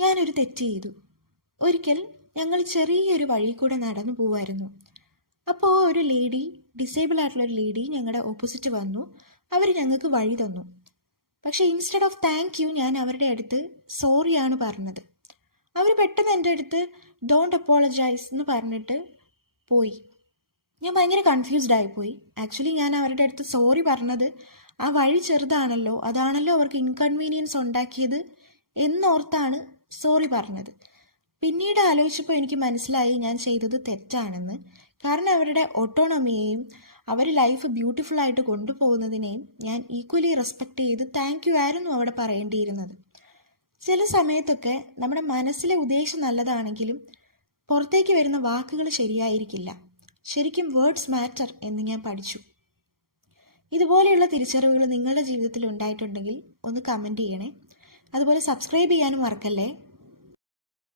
ഞാനൊരു തെറ്റ് ചെയ്തു. ഒരിക്കൽ ഞങ്ങൾ ചെറിയൊരു വഴി കൂടെ നടന്നു പോവായിരുന്നു. അപ്പോൾ ഒരു ലേഡി, ഡിസേബിൾ ആയിട്ടുള്ളൊരു ലേഡി ഞങ്ങളുടെ ഓപ്പോസിറ്റ് വന്നു. അവർ ഞങ്ങൾക്ക് വഴി തന്നു. പക്ഷേ ഇൻസ്റ്റെഡ് ഓഫ് താങ്ക് യു ഞാൻ അവരുടെ അടുത്ത് സോറിയാണ് പറഞ്ഞത്. അവർ പെട്ടെന്ന് എൻ്റെ അടുത്ത് ഡോണ്ട് അപ്പോളജൈസ് എന്ന് പറഞ്ഞിട്ട് പോയി. ഞാൻ ഭയങ്കര കൺഫ്യൂസ്ഡ് ആയിപ്പോയി. ആക്ച്വലി ഞാൻ അവരുടെ അടുത്ത് സോറി പറഞ്ഞത് ആ വഴി ചെറുതാണല്ലോ, അതാണല്ലോ അവർക്ക് ഇൻകൺവീനിയൻസ് ഉണ്ടാക്കിയത് എന്നോർത്താണ് സോറി പറഞ്ഞത്. പിന്നീട് ആലോചിച്ചപ്പോൾ എനിക്ക് മനസ്സിലായി ഞാൻ ചെയ്തത് തെറ്റാണെന്ന്. കാരണം അവരുടെ ഓട്ടോണമിയെയും അവർ ലൈഫ് ബ്യൂട്ടിഫുൾ ആയിട്ട് കൊണ്ടുപോകുന്നതിനെയും ഞാൻ ഈക്വലി റെസ്പെക്റ്റ് ചെയ്ത് താങ്ക് യു ആയിരുന്നു അവിടെ പറയേണ്ടിയിരുന്നത്. ചില സമയത്തൊക്കെ നമ്മുടെ മനസ്സിലെ ഉദ്ദേശം നല്ലതാണെങ്കിലും പുറത്തേക്ക് വരുന്ന വാക്കുകൾ ശരിയായിരിക്കില്ല. ശരിക്കും വേർഡ്സ് മാറ്റർ എന്ന് ഞാൻ പഠിച്ചു. ഇതുപോലെയുള്ള തിരിച്ചറിവുകൾ നിങ്ങളുടെ ജീവിതത്തിൽ ഉണ്ടായിട്ടുണ്ടെങ്കിൽ ഒന്ന് കമൻറ്റ് ചെയ്യണേ. അതുപോലെ സബ്സ്ക്രൈബ് ചെയ്യാനും മറക്കല്ലേ.